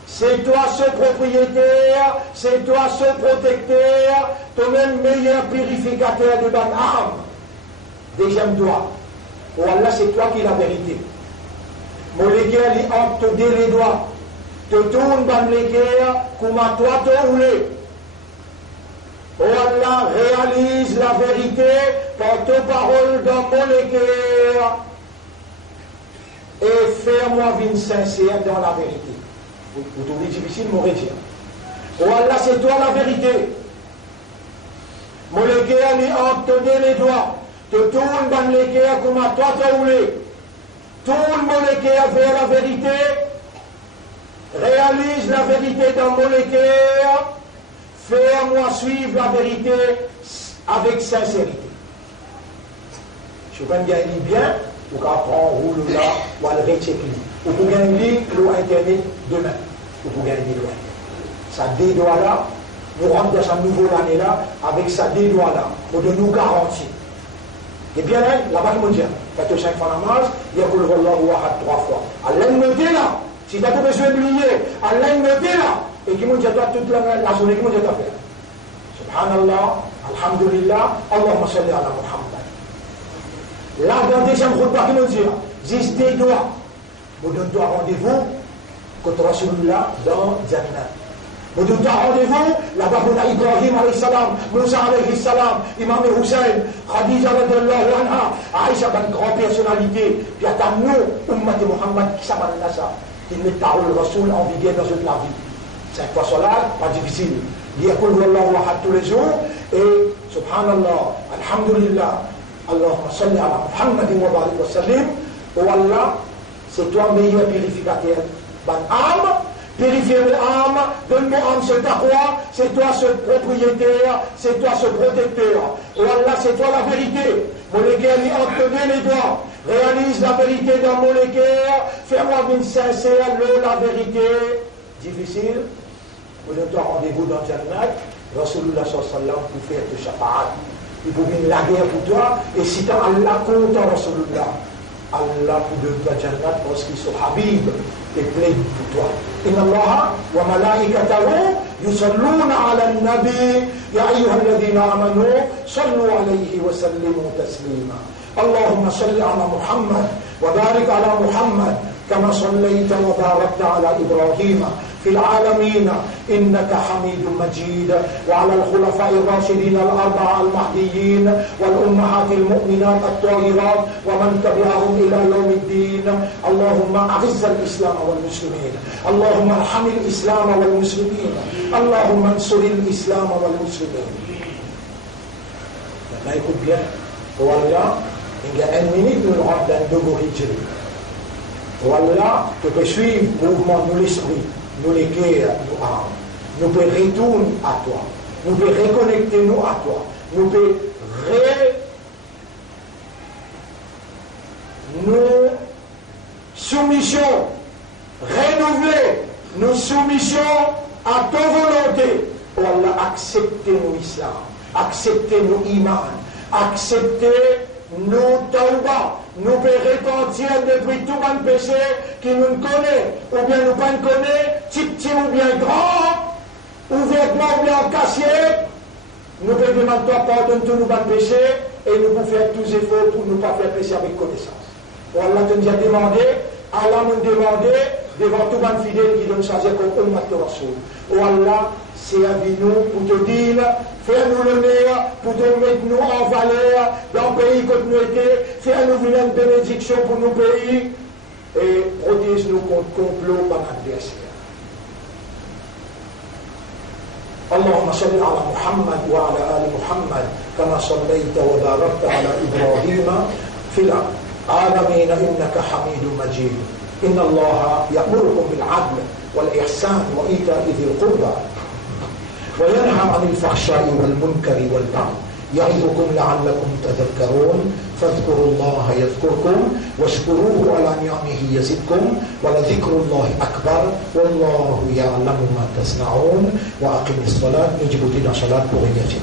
C'est toi ce propriétaire, c'est toi ce protecteur, toi-même meilleur purificateur de ton âme. Deuxième doigt. Oh Allah, c'est toi qui es la vérité. Mon léguer, il entre te les doigts. Te tourne dans le léguer, comme à toi te rouler. Oh Allah, réalise la vérité par tes paroles dans mon léguer. Et fais-moi une sincère dans la vérité. Vous trouvez difficile, mon dire. Oh Allah, c'est toi la vérité. Mon léguer, il entre les doigts. Te tourne dans le léguer comme à toi te rouler. Tourne mon léguer vers la vérité. Réalise la vérité dans mon léguer. Fais-moi suivre la vérité avec sincérité. Je peux gagner bien, ou qu'à prendre roule là, ou à le rechecker. Ou pour gagner Internet demain. Ou pour gagner loin. Ça deux doigts là, nous rentrons dans cette nouvelle année là, avec ça deux doigts là, pour de nous garantir. Et bien là, là-bas, il me dit, faites 5 fois la masse, il y a que le volant ou 3 fois. Allah me dit là, si tu as besoin d'oublier, Allah me dit là, et qui me dit à toi toute la journée, qui me dit à faire. Subhanallah, Alhamdulillah, Allahumma salli ala Muhammad. Là, dans le deuxième khutbah, qui me dit, juste des doigts. Vous donne-toi rendez-vous contre Rasulullah dans Jannah. Vous dites rendez-vous, là-bas on a Ibrahim alayhi salam, Moussa alayhi salam, Imam Hussein, Khadija radiallahu anha, Aïcha, une grande personnalité, puis à nous, Ummat Muhammad, qui s'appelle ça, qui met Ta'oul Rasoul en vigueur dans toute la vie. 5 fois cela, pas difficile. Il y a tous les jours, et subhanallah, alhamdulillah, Allahumma salli ala Muhammadin wa barik wa sallim, oh Allah, c'est toi meilleur purificateur, ban âme, purifier l'âme, donne-moi âme ce taqwa, c'est toi ce propriétaire, c'est toi ce protecteur. Oh Allah, c'est toi la vérité. Mon cœur est entre les doigts. Réalise la vérité dans mon cœur. Fais-moi une sincère, la vérité. Difficile. Vous avez rendez-vous dans Jannat. Rasulullah sallallahu pour faire de shafa'at. Il faut venir la guerre pour toi. Et si tu as Allah contre Rasulullah, Allah pour de toi Jannat parce qu'ils sont Habib et plaide pour toi. إن الله وملائكته يصلون على النبي يا أيها الذين آمنوا صلوا عليه وسلموا تسليما اللهم صل على محمد وبارك على محمد كما صليت وباركت على إبراهيم في العالمين إنك حميد مجيد وعلى الخلفاء الراشدين الأربعة المهديين والأمهات المؤمنات الطاهرات ومن تبعهم إلى يوم الدين اللهم أعز الإسلام والمسلمين اللهم ارحم الإسلام والمسلمين اللهم انصر الإسلام والمسلمين. Maintenant écoute bien, voilà, il y a 1 minute nous rentrons dans le Dogo Hijri. Voilà, tu peux suivre le mouvement de l'esprit. Nous les cœurs, nous âmes. Nous pouvons retourner à toi. Nous pouvons reconnecter nous à toi. Nous pouvons nous soumission, renouveler nos soumissions à ta volonté. Oh Allah, acceptez nos islam, acceptez nos iman, acceptez nos tawbah. Nous pouvons repentir depuis tout bon péché qui nous connaît, ou bien nous ne connaît, petit ou bien grand, ouvertement ou bien caché. Nous pouvons demander toi pardon tous nos bons péchés et nous pouvons faire tous les efforts pour ne pas faire péché avec connaissance. Allah te nous a demandé, Allah nous demandé devant tout bon fidèle qui nous choisit comme Ummat Rasoul. Oh Allah, c'est à nous pour te dire, fais-nous le meilleur, pour te mettre nous en valeur dans le pays que nous étions, fais-nous une bénédiction pour nos pays et protège-nous contre complot par l'adversaire. اللهم صل على محمد وعلى آل محمد كما صليت وباركت على إبراهيم في العالمين إنك حميد مجيد إن الله يأمركم بالعدل والإحسان وإيتاء ذي القربى وينهى عن الفحشاء والمنكر والبغي يعظكم لعلكم تذكرون فاذكروا الله يذكركم واشكروه على نعمه يزدكم ولذكر الله أكبر والله يعلم ما تصنعون وأقم الصلاة نجب دين صلاة بغية